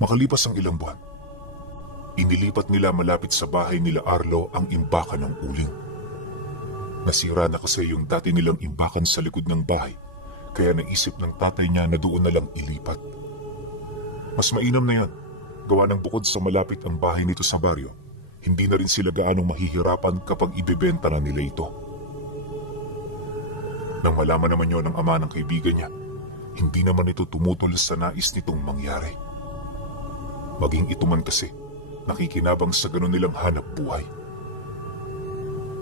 Makalipas ang ilang buwan, inilipat nila malapit sa bahay nila Arlo ang imbakan ng uling. Nasira na kasi yung dati nilang imbakan sa likod ng bahay, kaya naisip ng tatay niya na doon na lang ilipat. Mas mainam na yan, gawa ng bukod sa malapit ang bahay nito sa baryo, hindi na rin sila gaanong mahihirapan kapag ibebenta na nila ito. Nang malaman naman yon ng ama ng kaibigan niya, hindi naman ito tumutol sa nais nitong mangyari. Maging ito man kasi, nakikinabang sa ganun nilang hanap buhay.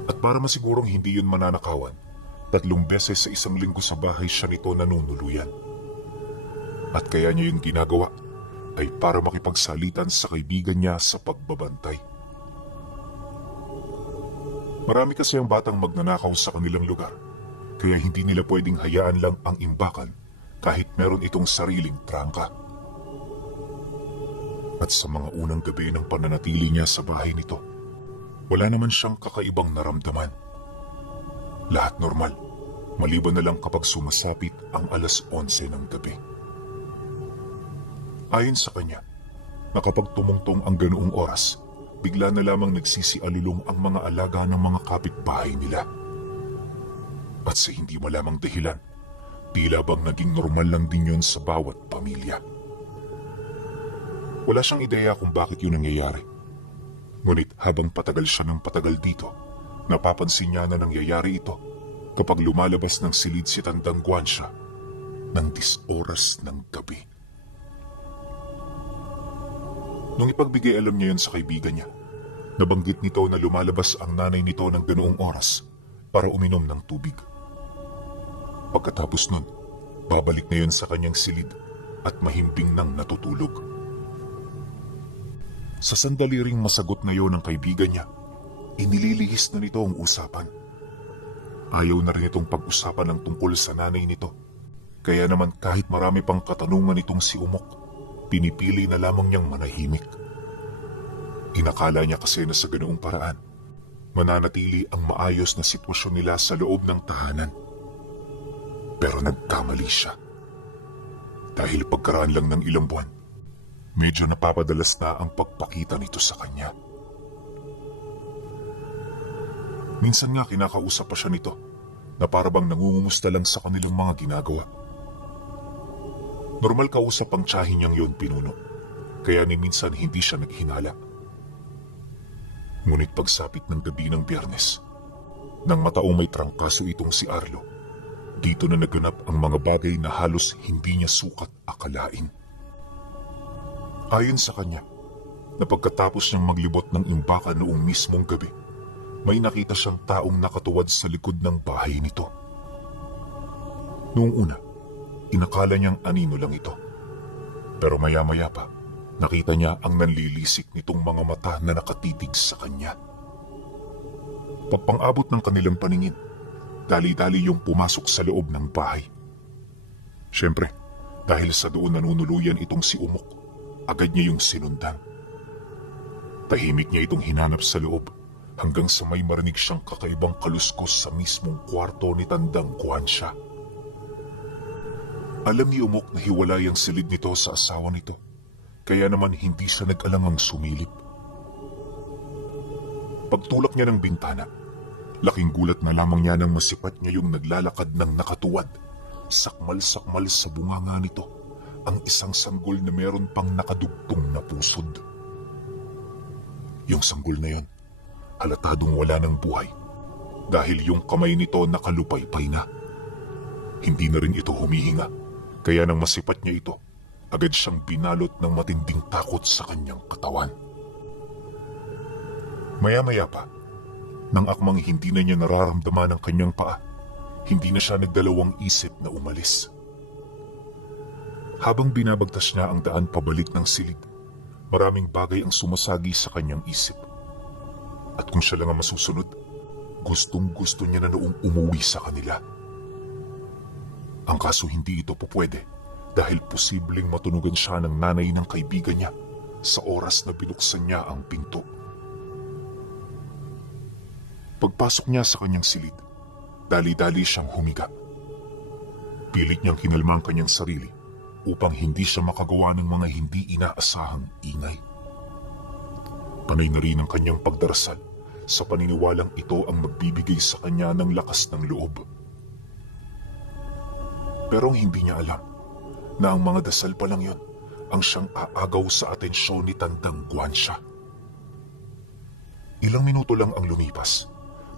At para masigurong hindi yun mananakawan, 3 beses sa isang linggo sa bahay siya nito nanunuluyan. At kaya niya yung ginagawa ay para makipagsalitan sa kaibigan niya sa pagbabantay. Marami kasi ang batang magnanakaw sa kanilang lugar, kaya hindi nila pwedeng hayaan lang ang imbakan kahit meron itong sariling trangka. At sa mga unang gabi ng pananatili niya sa bahay nito, wala naman siyang kakaibang naramdaman. Lahat normal, maliban na lang kapag sumasapit ang 11:11 ng gabi. Ayon sa kanya, na kapag tumungtong ang ganoong oras, bigla na lamang nagsisialulong ang mga alaga ng mga kapitbahay nila. At sa hindi malamang dahilan, tila bang naging normal lang din yun sa bawat pamilya. Wala siyang ideya kung bakit yun nangyayari. Ngunit habang patagal siya ng patagal dito, napapansin niya na nangyayari ito kapag lumalabas ng silid si Tandang Guansya ng 10 oras ng gabi. Nung ipagbigay alam niya yun sa kaibigan niya, nabanggit nito na lumalabas ang nanay nito ng ganoong oras para uminom ng tubig. Pagkatapos nun, babalik na yun sa kanyang silid at mahimbing nang natutulog. Sa sandali ring masagot na yon ng kaibigan niya, inililihis na nito ang usapan. Ayaw na rin itong pag-usapan ng tungkol sa nanay nito. Kaya naman kahit marami pang katanungan itong si Umok, pinipili na lamang niyang manahimik. Inakala niya kasi na sa ganoong paraan, mananatili ang maayos na sitwasyon nila sa loob ng tahanan. Pero nagkamali siya. Dahil pagkaraan lang ng ilang buwan, medyo napapadalas na ang pagpakita nito sa kanya. Minsan nga kinakausap pa siya nito na parabang nangungumusta lang sa kanilang mga ginagawa. Normal kausap ang tiyahin niyang yun, pinuno, kaya ni minsan hindi siya naghinala. Ngunit pagsapit ng gabi ng Biyernes, nang mataong may trangkaso itong si Arlo, dito na naganap ang mga bagay na halos hindi niya sukat akalain. Ayon sa kanya, na pagkatapos niyang maglibot ng imbakan noong mismong gabi, may nakita siyang taong nakatuwad sa likod ng bahay nito. Noong una, inakala niyang anino lang ito. Pero maya-maya pa, nakita niya ang nanlilisik nitong mga mata na nakatitig sa kanya. Pagpang-abot ng kanilang paningin, dali-dali yung pumasok sa loob ng bahay. Siyempre, dahil sa doon nanunuluyan itong si Umok, agad niya yung sinundan. Tahimik niya itong hinanap sa loob hanggang sa may marinig siyang kakaibang kaluskos sa mismong kwarto ni Tandang Guansya. Alam ni Umok na hiwalay ang silid nito sa asawa nito, kaya naman hindi siya nag-alangang sumilip. Pagtulak niya ng bintana, laking gulat na lamang niya nang masipat niya yung naglalakad ng nakatuwad, sakmal-sakmal sa bunganga nito, ang isang sanggol na meron pang nakadugtong na pusod. Yung sanggol na yon, halatadong wala ng buhay dahil yung kamay nito nakalupaypay na. Hindi na rin ito humihinga, kaya nang masipat niya ito, agad siyang binalot ng matinding takot sa kanyang katawan. Maya-maya pa, nang akmang hindi na niya nararamdaman ang kanyang paa, hindi na siya nagdalawang isip na umalis. Habang binabagtas niya ang daan pabalik ng silid, maraming bagay ang sumasagi sa kanyang isip. At kung siya lang ang masusunod, gustong-gusto niya na noong umuwi sa kanila. Ang kaso hindi ito pupwede dahil posibleng matunugan siya ng nanay ng kaibigan niya sa oras na binuksan niya ang pinto. Pagpasok niya sa kanyang silid, dali-dali siyang humiga. Pilit niyang kinalma ang kanyang sarili upang hindi siya makagawa ng mga hindi inaasahang ingay. Panay na rin ang kanyang pagdarasal sa paniniwalang ito ang magbibigay sa kanya ng lakas ng loob. Pero hindi niya alam na ang mga dasal pa lang yun ang siyang aagaw sa atensyon ni Tandang Guansya. Ilang minuto lang ang lumipas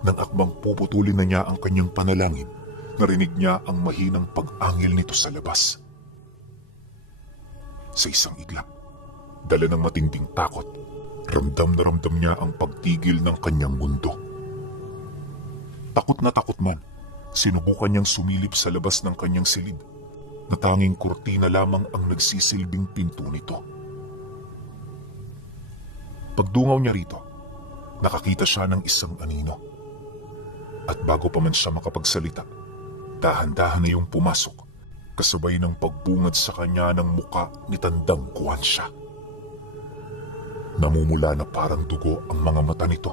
nang akmang puputulin na niya ang kanyang panalangin, narinig niya ang mahinang pag-angil nito sa labas. Sa isang iglap, dala ng matinding takot, ramdam na ramdam niya ang pagtigil ng kanyang mundo. Takot na takot man, sinubukan niyang sumilip sa labas ng kanyang silid na tanging kurtina lamang ang nagsisilbing pinto nito. Pagdungaw niya rito, nakakita siya ng isang anino. At bago pa man siya makapagsalita, dahan-dahan na yung pumasok, kasabay ng pagbungad sa kanya ng muka ni Tandang Guansya. Namumula na parang dugo ang mga mata nito,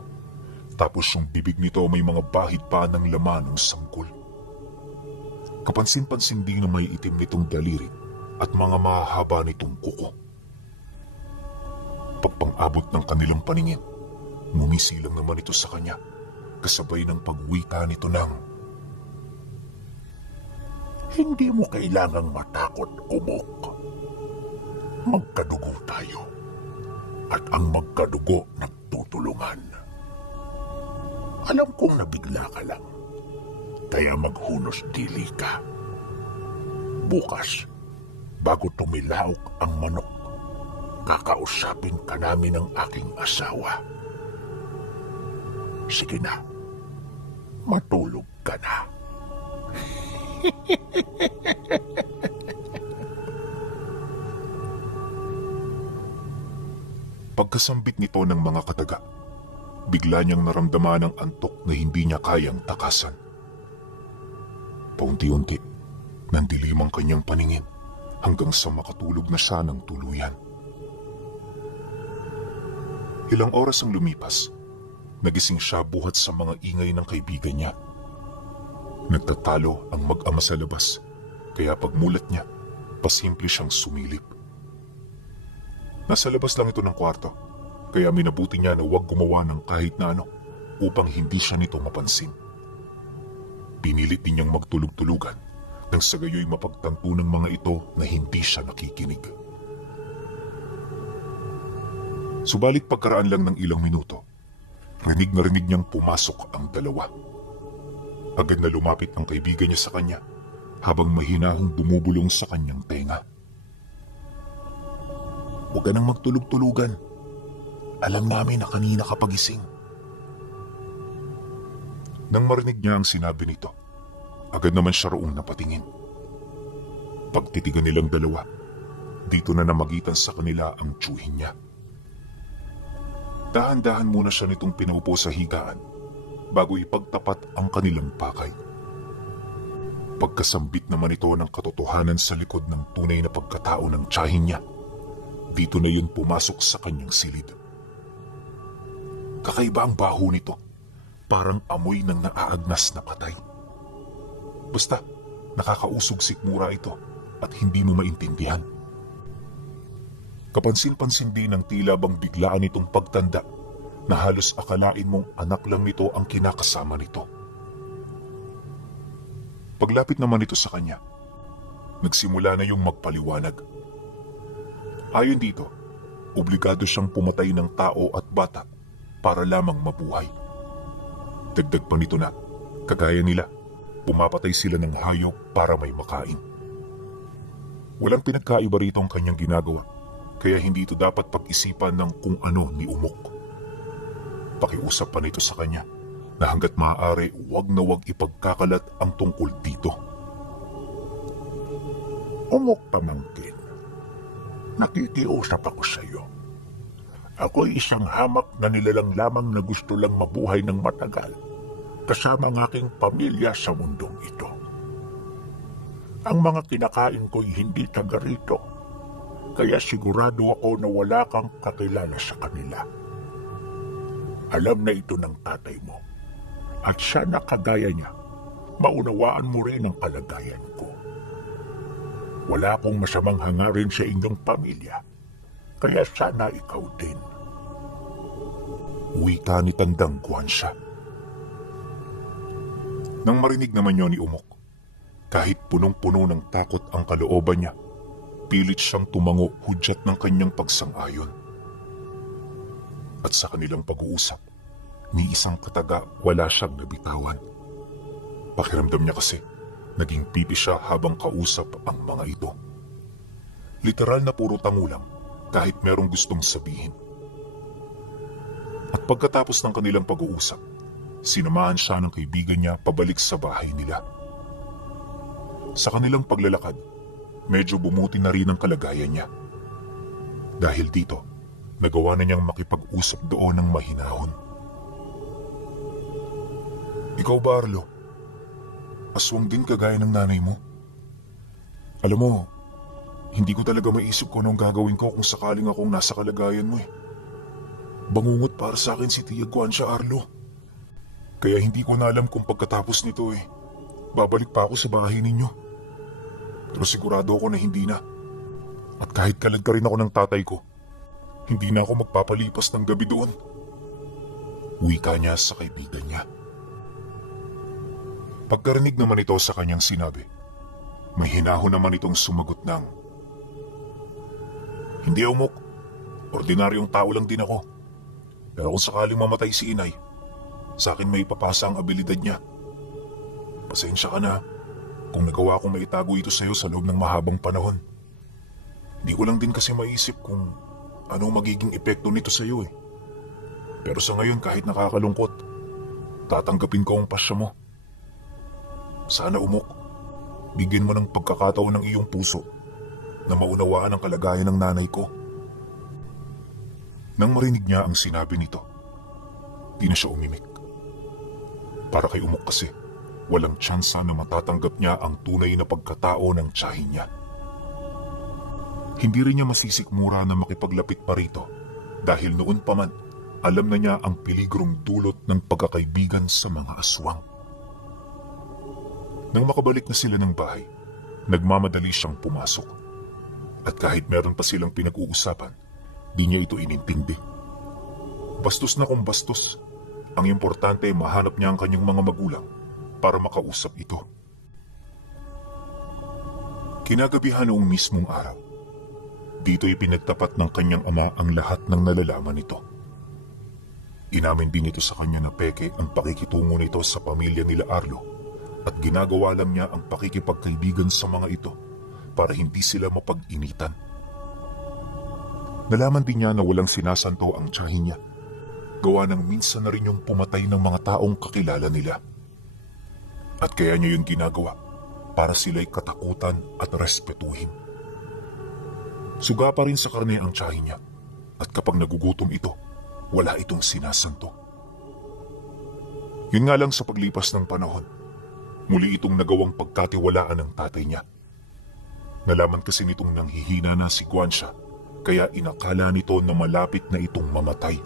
tapos yung bibig nito may mga bahid pa ng laman ng sanggol. Kapansin-pansin din na may itim nitong daliri at mga mahahaba nitong kuko. Pagpang-abot ng kanilang paningin, ngumisilang naman ito sa kanya, kasabay ng pagwika nito ng, "Hindi mo kailangang matakot, Umok. Magkadugo tayo. At ang magkadugo nagtutulungan. Alam kong nabigla ka lang, kaya maghunos dili ka. Bukas, bago tumilaok ang manok, kakausapin ka namin ng aking asawa. Sige na, matulog ka na." Pagkasambit nito ng mga kataga, bigla niyang naramdaman ang antok na hindi niya kayang takasan. Paunti-unti, nandilim ang kanyang paningin hanggang sa makatulog na siya ng tuluyan. Ilang oras ang lumipas, nagising siya buhat sa mga ingay ng kaibigan niya. Nagtatalo ang mag-ama sa labas, kaya pagmulat niya, pasimple siyang sumilip. Nasa labas lang ito ng kwarto, kaya minabuti niya na huwag gumawa ng kahit na ano upang hindi siya nito mapansin. Pinilit din niyang magtulog-tulugan nang sa gayoy mapagtanto ng mga ito na hindi siya nakikinig. Subalit pagkaraan lang ng ilang minuto, rinig na rinig niyang pumasok ang dalawa. Agad na lumapit ang kaibigan niya sa kanya habang mahinahong dumubulong sa kanyang tenga. "Huwag ka nang magtulog-tulugan. Alam namin na kanina ka pagising." Nang marinig niya ang sinabi nito, agad naman siya roong napatingin. Pagtitigan nilang dalawa, dito na namagitan sa kanila ang tiyuhin niya. Dahan-dahan muna siya nitong pinaupo sa higaan bago ipagtapat ang kanilang pakay. Pagkasambit naman ito ng katotohanan sa likod ng tunay na pagkatao ng tiyahin niya, dito na yun pumasok sa kanyang silid. Kakaiba ang baho nito, parang amoy ng naaagnas na patay. Basta, nakakausog sikmura ito at hindi mo maintindihan. Kapansin-pansin din ang tila bang biglaan nitong pagtanda na halos akalain mong anak lang nito ang kinakasama nito. Paglapit naman ito sa kanya, nagsimula na yung magpaliwanag. Ayon dito, obligado siyang pumatay ng tao at bata para lamang mabuhay. Dagdag pa nito na, kagaya nila, pumapatay sila ng hayop para may makain. Walang pinagkaiba rito ang kanyang ginagawa, kaya hindi ito dapat pag-isipan ng kung ano ni Umok. Pakiusap pa nito sa kanya na hanggat maaari wag na wag ipagkakalat ang tungkol dito. "Umok, pamangkin, nakikiusap ako sa iyo. Ako'y isang hamak na nilalang lamang na gusto lang mabuhay ng matagal kasama ang aking pamilya sa mundong ito. Ang mga kinakain ko'y hindi taga rito, kaya sigurado ako na wala kang kakilala sa kanila. Alam na ito ng tatay mo, at siya na kagaya niya, maunawaan mo rin ang kalagayan ko. Wala akong masamang hangarin sa inyong pamilya. Kaya sana ikaw din. Wika ni Tandang Guansha. Nang marinig naman yon ni Umok, kahit punong-puno ng takot ang kalooban niya, pilit siyang tumango hudyat ng kanyang pagsang-ayon. At sa kanilang pag-uusap, ni isang kataga wala siyang nabitawan. Pakiramdam niya kasi, naging pipi siya habang kausap ang mga ito. Literal na puro tangulang kahit merong gustong sabihin. At pagkatapos ng kanilang pag-uusap, sinamahan siya ng kaibigan niya pabalik sa bahay nila. Sa kanilang paglalakad, medyo bumuti na rin ang kalagayan niya. Dahil dito, nagawa na niyang makipag-usap doon ng mahinahon. Ikaw ba, Arlo? Aswang din kagaya ng nanay mo? Alam mo, hindi ko talaga maisip kung anong gagawin ko kung sakaling akong nasa kalagayan mo eh. Bangungot para sa akin si Tia Guansha, Arlo. Kaya hindi ko na alam kung pagkatapos nito babalik pa ako sa bahay ninyo. Pero sigurado ako na hindi na. At kahit kalad ka rin ako ng tatay ko, hindi na ako magpapalipas ng gabi doon. Wika niya sa kaibigan niya. Pagkarinig naman ito sa kanyang sinabi, may hinahon naman itong sumagot ng, "Hindi, Umok. Ordinaryong tao lang din ako. Pero kung sakaling mamatay si inay, sa akin may ipapasa ang abilidad niya. Pasensya ka na kung nagawa kong maitago ito sa iyo sa loob ng mahabang panahon. Hindi ko lang din kasi maisip kung anong magiging epekto nito sa iyo . Pero sa ngayon kahit nakakalungkot, tatanggapin ko ang pasya mo. Sana, Umok, bigyan mo ng pagkakataon ng iyong puso na maunawaan ang kalagayan ng nanay ko." Nang marinig niya ang sinabi nito, di na siya umimik. Para kay Umok kasi, walang tsansa na matatanggap niya ang tunay na pagkatao ng tiyahin niya. Hindi rin niya masisikmura na makipaglapit pa rito dahil noon pa man, alam na niya ang peligrong dulot ng pagkakaibigan sa mga aswang. Nang makabalik na sila ng bahay, nagmamadali siyang pumasok. At kahit meron pa silang pinag-uusapan, di niya ito inintindi. Bastos na kung bastos. Ang importante ay mahanap niya ang kanyang mga magulang para makausap ito. Kinagabihan noong mismong araw, dito'y pinagtapat ng kanyang ama ang lahat ng nalalaman nito. Inamin din ito sa kanya na peke ang pakikitungo nito sa pamilya nila Arlo at ginagawa lang niya ang pakikipagkaibigan sa mga ito para hindi sila mapag-initan. Nalaman din niya na walang sinasanto ang tiyahin niya. Gawa ng minsan na rin yung pumatay ng mga taong kakilala nila. At kaya niya yung ginagawa para sila'y katakutan at respetuhin. Suga pa rin sa karne ang tiyahin niya at kapag nagugutom ito, wala itong sinasanto. Yun nga lang sa paglipas ng panahon, muli itong nagawang pagkatiwalaan ng tatay niya. Nalaman kasi nitong nanghihina na si Guansha kaya inakala nito na malapit na itong mamatay.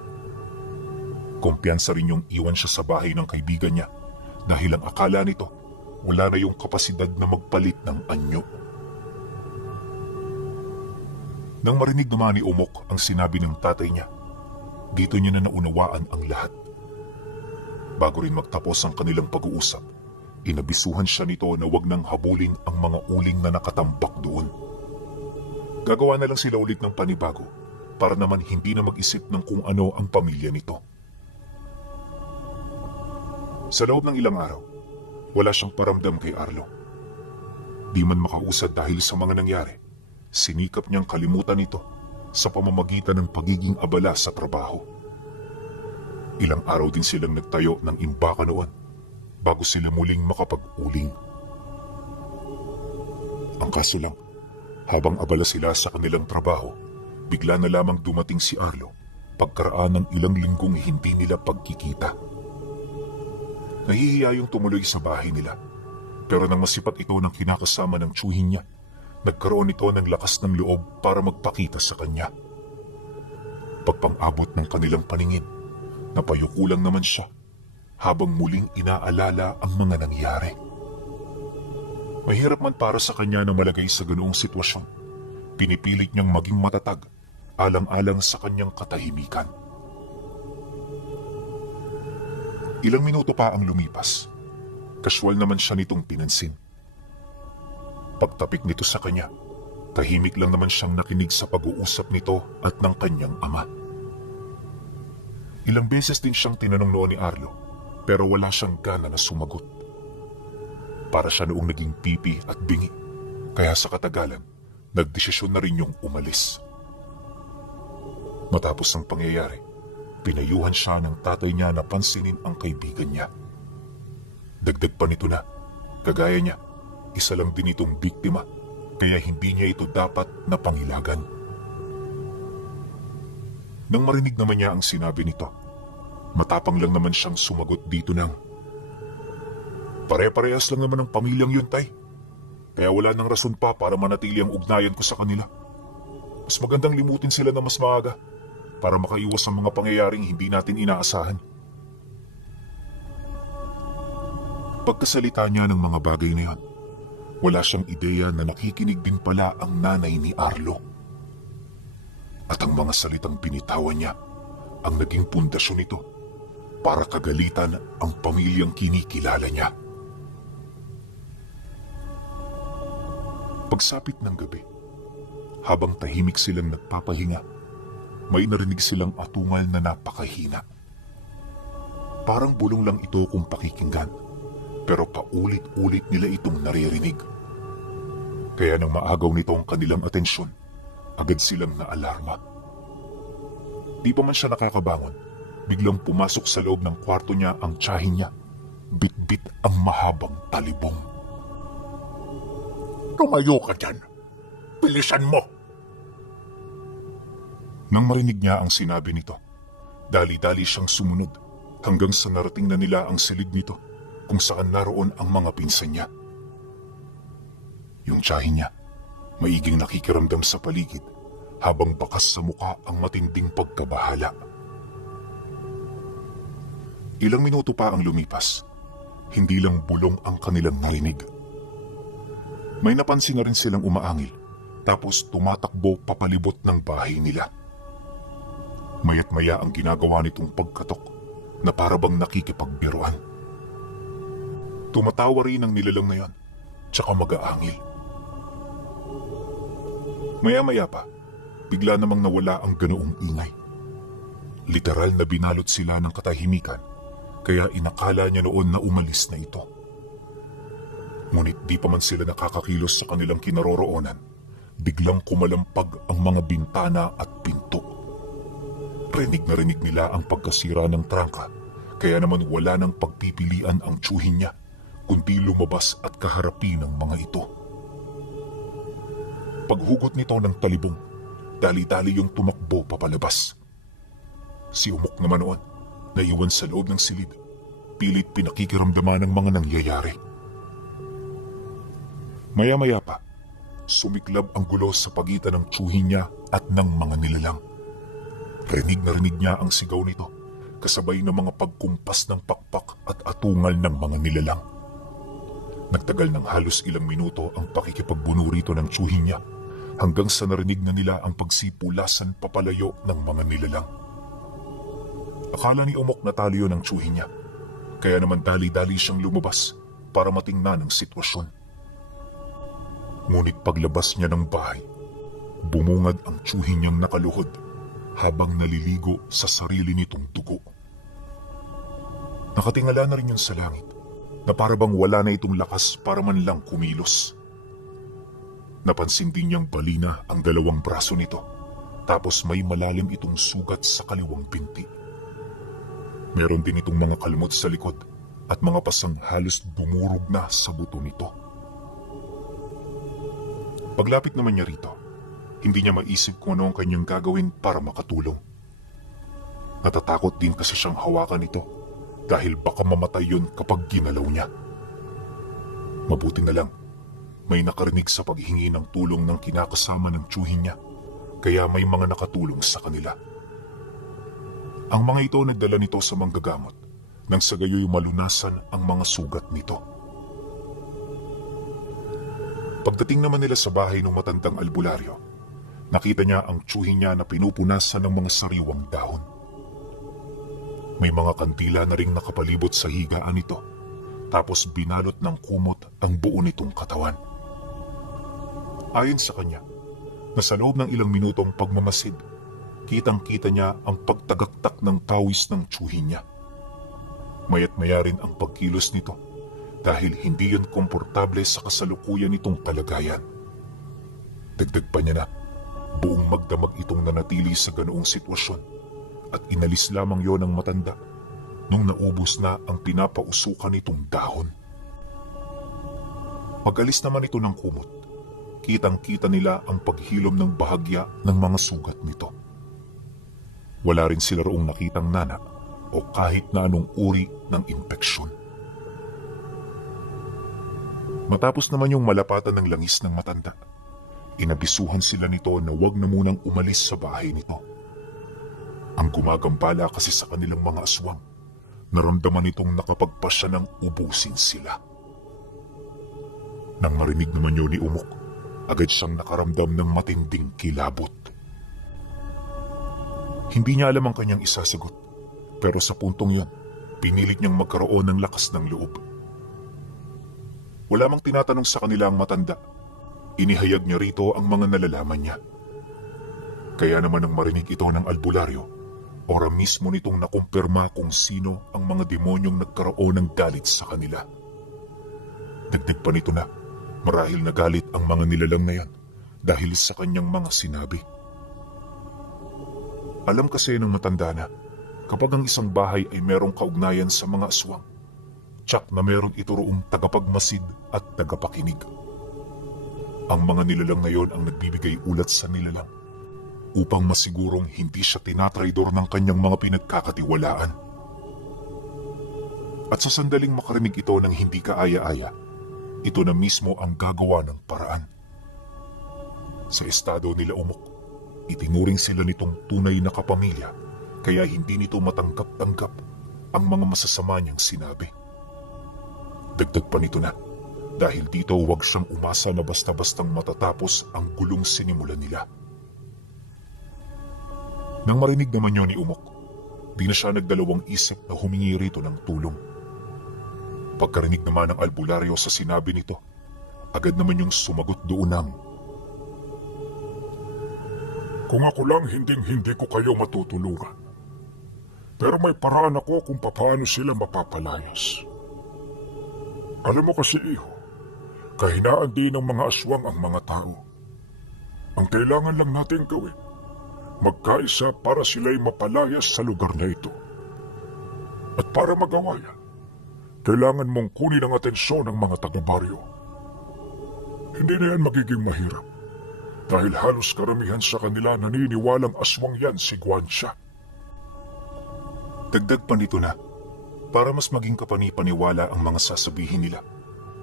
Kumpiyansa rin yung iwan siya sa bahay ng kaibigan niya dahil ang akala nito wala na yung kapasidad na magpalit ng anyo. Nang marinig naman ni Umok ang sinabi ng tatay niya, dito niya na naunawaan ang lahat. Bago rin magtapos ang kanilang pag-uusap, inabisuhan siya nito na wag nang habulin ang mga uling na nakatambak doon. Gagawa na lang sila ulit ng panibago para naman hindi na mag-isip ng kung ano ang pamilya nito. Sa loob ng ilang araw, wala siyang paramdam kay Arlo. Di man makausad dahil sa mga nangyari, sinikap niyang kalimutan ito sa pamamagitan ng pagiging abala sa trabaho. Ilang araw din silang nagtayo ng imbaka noon bago sila muling makapag-uling. Ang kaso lang, habang abala sila sa kanilang trabaho, bigla na lamang dumating si Arlo pagkaraan ng ilang linggong hindi nila pagkikita. Nahihiya yung tumuloy sa bahay nila, pero nang masipat ito ng kinakasama ng tiyuhin niya, nagkaroon ito ng lakas ng loob para magpakita sa kanya. Pagpang-abot ng kanilang paningin, napayuko lang naman siya habang muling inaalala ang mga nangyari. Mahirap man para sa kanya na malagay sa ganoong sitwasyon. Pinipilit niyang maging matatag, alang-alang sa kanyang katahimikan. Ilang minuto pa ang lumipas. Kaswal naman siya nitong pinansin. Pagtapik nito sa kanya, tahimik lang naman siyang nakinig sa pag-uusap nito at ng kanyang ama. Ilang beses din siyang tinanong noon ni Arlo, pero wala siyang gana na sumagot. Para siya noong naging pipi at bingi, kaya sa katagalan, nagdesisyon na rin yung umalis. Matapos ang pangyayari, pinayuhan siya ng tatay niya na pansinin ang kaibigan niya. Dagdag pa nito na, kagaya niya, isa lang din itong biktima, kaya hindi niya ito dapat napangilagan. Nang marinig naman niya ang sinabi nito, matapang lang naman siyang sumagot dito ng, "Pare-parehas lang naman ang pamilyang yun, tay. Kaya wala nang rason pa para manatili ang ugnayan ko sa kanila. Mas magandang limutin sila na mas maaga para makaiwas ang mga pangyayaring hindi natin inaasahan." Pagkasalita niya ng mga bagay na yan, wala siyang ideya na nakikinig din pala ang nanay ni Arlo. At ang mga salitang binitawan niya ang naging pundasyon nito para kagalitan ang pamilyang kinikilala niya. Pagsapit ng gabi, habang tahimik silang nagpapahinga, may narinig silang atungal na napakahina. Parang bulong lang ito kung pakikinggan, pero paulit-ulit nila itong naririnig. Kaya nang maagaw nito ang kanilang atensyon, agad silang naalarma. Di pa man siya nakakabangon, biglang pumasok sa loob ng kwarto niya ang tiyahin niya. Bit-bit ang mahabang talibong. Tumayo ka dyan. Bilisan mo. Nang marinig niya ang sinabi nito, dali-dali siyang sumunod hanggang sa narating na nila ang silid nito kung saan naroon ang mga pinsan niya. Yung tiyahin niya, maiging nakikiramdam sa paligid habang bakas sa muka ang matinding pagkabahala. Ilang minuto pa ang lumipas, hindi lang bulong ang kanilang narinig. May napansin na rin silang umaangil, tapos tumatakbo papalibot ng bahay nila. Maya't maya ang ginagawa nitong pagkatok na parabang nakikipagbiruan. Tumatawa rin ang nilalang na yan, tsaka mag-aangil. Maya-maya pa, bigla namang nawala ang ganoong ingay. Literal na binalot sila ng katahimikan, kaya inakala niya noon na umalis na ito. Ngunit di pa man sila nakakakilos sa kanilang kinaroroonan, biglang kumalampag ang mga bintana at pinto. Rinig na rinig nila ang pagkasira ng trangka, kaya naman wala nang pagpipilian ang tiyuhin niya, kundi lumabas at kaharapin ng mga ito. Paghugot nito ng talibong, dali-dali yung tumakbo papalabas. Si Umok naman noon, naiwan sa loob ng silid, pilit pinakikiramdaman ng mga nangyayari. Maya-maya pa, sumiklab ang gulo sa pagitan ng tiyuhin niya at ng mga nilalang. Rinig na rinig niya ang sigaw nito, kasabay ng mga pagkumpas ng pakpak at atungal ng mga nilalang. Nagtagal ng halos ilang minuto ang pakikipagbuno rito ng tiyuhin niya, hanggang sa narinig na nila ang pagsipulasan papalayo ng mga nilalang. Akala ni Umok na talo yun ang tiyuhin niya, kaya naman dali-dali siyang lumabas para matingnan ang sitwasyon. Ngunit paglabas niya ng bahay, bumungad ang tiyuhin niyang nakaluhod habang naliligo sa sarili nitong dugo. Nakatingala na rin yun sa langit na parabang wala na itong lakas para man lang kumilos. Napansin din niyang balina ang dalawang braso nito, tapos may malalim itong sugat sa kaliwang binti. Meron din itong mga kalmot sa likod at mga pasang halos dumurog na sa buto nito. Paglapit naman niya rito, hindi niya maisip kung ano ang kanyang gagawin para makatulong. Natatakot din kasi siyang hawakan ito dahil baka mamatay yun kapag ginalaw niya. Mabuti na lang, may nakarinig sa paghingi ng tulong ng kinakasama ng tiyuhin niya, kaya may mga nakatulong sa kanila. Ang mga ito nagdala nito sa manggagamot nang sa gayoy malunasan ang mga sugat nito. Pagdating naman nila sa bahay ng matandang albularyo, nakita niya ang tsuhin niya na pinupunasan ng mga sariwang dahon. May mga kandila na ring nakapalibot sa higaan nito, tapos binalot ng kumot ang buo nitong katawan. Ayon sa kanya, na sa loob ng ilang minutong pagmamasid, kitang-kita niya ang pagtagaktak ng tawis ng tsuhin niya. Maya't maya rin ang pagkilos nito dahil hindi yun komportable sa kasalukuyan nitong kalagayan. Dagdag pa niya na, buong magdamag itong nanatili sa ganoong sitwasyon at inalis lamang yon ng matanda nung naubos na ang pinapausukan nitong dahon. Pag-alis naman ito ng kumot, kitang-kita nila ang paghilom ng bahagya ng mga sugat nito. Wala rin sila roong nakitang nana o kahit na anong uri ng impeksyon. Matapos naman yung malapatan ng langis ng matanda, inabisuhan sila nito na wag na munang umalis sa bahay nito. Ang gumagambala kasi sa kanilang mga aswang, naramdaman nitong nakapagpasya ng ubusin sila. Nang marinig naman yun ni Umok, agad siyang nakaramdam ng matinding kilabot. Hindi niya alam ang kanyang isasagot, pero sa puntong yun, pinilit niyang magkaroon ng lakas ng loob. Wala mang tinatanong sa kanila ang matanda. Inihayag niya rito ang mga nalalaman niya. Kaya naman nang marinig ito ng albularyo, ora mismo nitong nakumpirma kung sino ang mga demonyong nagkaroon ng galit sa kanila. Dagdag pa nito na, marahil nagalit ang mga nilalang na yan dahil sa kanyang mga sinabi. Alam kasi ng matanda na kapag ang isang bahay ay merong kaugnayan sa mga aswang, tsak na meron ito roong tagapagmasid at tagapakinig. Ang mga nilalang na yon ang nagbibigay ulat sa nilalang upang masigurong hindi siya tinatraidor ng kanyang mga pinagkakatiwalaan. At sa sandaling makarinig ito ng hindi kaaya-aya, ito na mismo ang gagawa ng paraan. Sa estado nila Umok, itinuring sila nitong tunay na kapamilya, kaya hindi nito matanggap-tanggap ang mga masasama niyang sinabi. Dagdag pa nito na, dahil dito huwag siyang umasa na basta-bastang matatapos ang gulong sinimulan nila. Nang marinig naman yun ni Umok, di na siya nagdalawang isip na humingi rito ng tulong. Pagkarinig naman ng albularyo sa sinabi nito, agad naman yung sumagot doon ng, Kung ako lang hinding-hindi ko kayo matutulungan. Pero may paraan ako kung paano sila mapapalayas. Alam mo kasi, iho, kahinaan din ng mga aswang ang mga tao. Ang kailangan lang natin gawin, magkaisa para sila'y mapalayas sa lugar na ito. At para magawa yan, kailangan mong kunin ang atensyon ng mga taga-baryo. Hindi na yan magiging mahirap dahil halos karamihan sa kanila naniniwalang aswang yan si Guansha. Dagdag pa nito na, para mas maging kapani-paniwala ang mga sasabihin nila,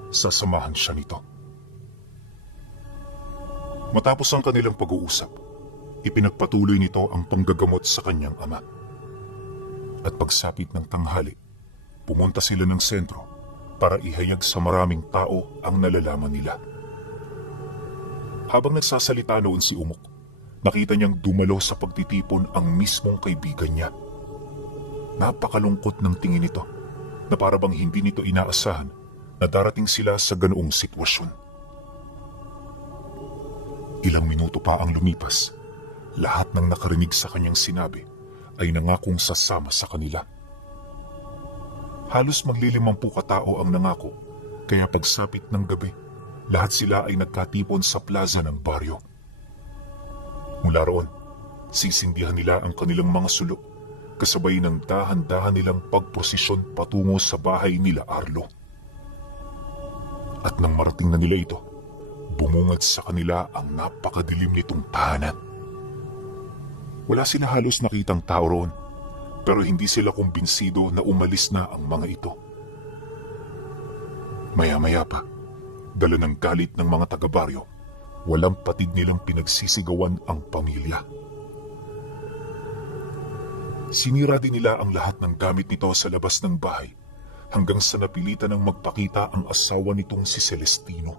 sasamahan siya nito. Matapos ang kanilang pag-uusap, ipinagpatuloy nito ang panggagamot sa kanyang ama. At pagsapit ng tanghali, pumunta sila ng sentro para ihayag sa maraming tao ang nalalaman nila. Habang nagsasalita noon si Umok, nakita niyang dumalo sa pagtitipon ang mismong kaibigan niya. Napakalungkot ng tingin nito na para bang hindi nito inaasahan na darating sila sa ganoong sitwasyon. Ilang minuto pa ang lumipas, lahat ng nakarinig sa kanyang sinabi ay nangakong sasama sa kanila. Halos maglilimampu katao ang nangako, kaya pagsapit ng gabi, lahat sila ay nagkatipon sa plaza ng baryo. Mula roon, sisindihan nila ang kanilang mga sulok, kasabay ng dahan-dahan nilang pagprosesyon patungo sa bahay nila Arlo. At nang marating na nila ito, bumungad sa kanila ang napakadilim nitong tahanan. Wala sila halos nakitang tao roon, pero hindi sila kumbinsido na umalis na ang mga ito. Maya-maya pa, dala ng galit ng mga taga-baryo, walang patid nilang pinagsisigawan ang pamilya. Sinira din nila ang lahat ng gamit nito sa labas ng bahay hanggang sa napilitan ng magpakita ang asawa nitong si Celestino.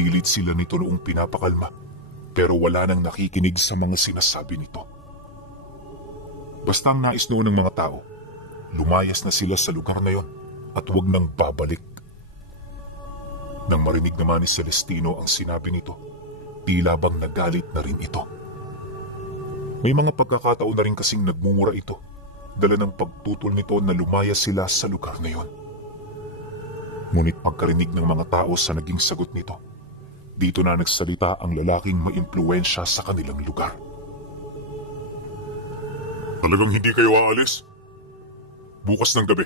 Pinipilit sila nito noong pinapakalma, pero wala nang nakikinig sa mga sinasabi nito. Basta ang nais noon ng mga tao, lumayas na sila sa lugar na yon at huwag nang babalik. Nang marinig naman ni Celestino ang sinabi nito, tila bang nagalit na rin ito. May mga pagkakataon na rin kasing nagmumura ito, dala ng pagtutol nito na lumayas sila sa lugar na yon. Ngunit pagkarinig ng mga tao sa naging sagot nito, dito na nagsalita ang lalaking maimpluwensya sa kanilang lugar. Talagang hindi kayo aalis? Bukas ng gabi,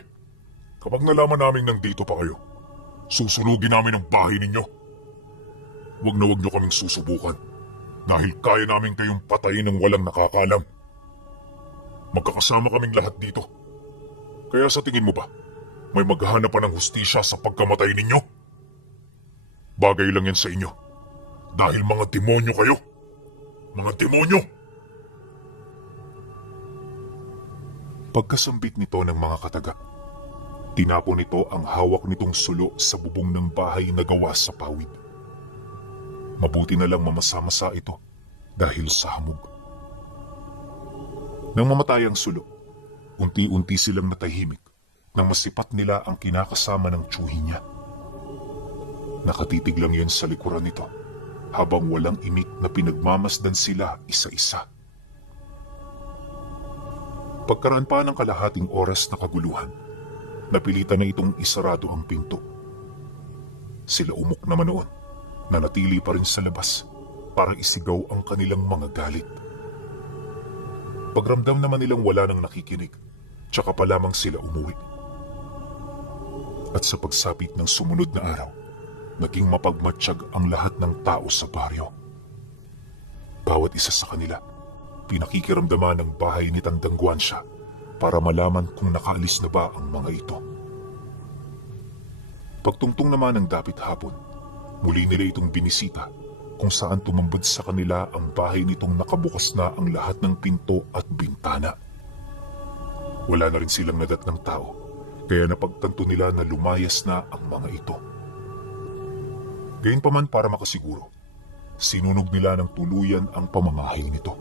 kapag nalaman namin nandito pa kayo, susunugin namin ang bahay ninyo. Huwag na huwag nyo kaming susubukan dahil kaya namin kayong patayin ng walang nakakalam. Magkakasama kaming lahat dito. Kaya sa tingin mo ba, may maghahanap pa ng hustisya sa pagkamatay ninyo? Bagay lang yan sa inyo. Dahil mga demonyo kayo. Mga demonyo! Pagkasambit nito ng mga kataga, tinapon nito ang hawak nitong sulo sa bubong ng bahay na gawa sa pawid. Mabuti na lang mamasa-masa ito dahil sa hamog. Nang mamatay ang sulo, unti-unti silang natahimik nang masipat nila ang kinakasama ng tiyuhi niya. Nakatitig lang yan sa likuran nito habang walang imik na pinagmamasdan sila isa-isa. Pagkaraan pa ng kalahating oras na kaguluhan, napilitan na itong isarado ang pinto. Sila umok naman noon, nanatili pa rin sa labas para isigaw ang kanilang mga galit. Pagramdam naman nilang wala nang nakikinig, tsaka pa lamang sila umuwi. At sa pagsapit ng sumunod na araw, naging mapagmatsyag ang lahat ng tao sa baryo. Bawat isa sa kanila, pinakikiramdaman ng bahay ni Tandang Guansya para malaman kung nakaalis na ba ang mga ito. Pagtungtong naman ng dapit hapon, muli nila itong binisita kung saan tumambad sa kanila ang bahay nitong nakabukas na ang lahat ng pinto at bintana. Wala na rin silang nadat ng tao, kaya napagtanto nila na lumayas na ang mga ito. Gayunpaman para makasiguro, sinunog nila ng tuluyan ang pamamahay nito.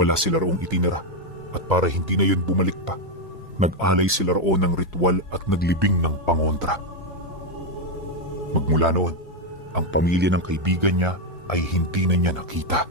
Wala sila roong itinira at para hindi na yun bumalik pa, nag-alay sila roon ng ritual at naglibing ng pangontra. Magmula noon, ang pamilya ng kaibigan niya ay hindi na niya nakita.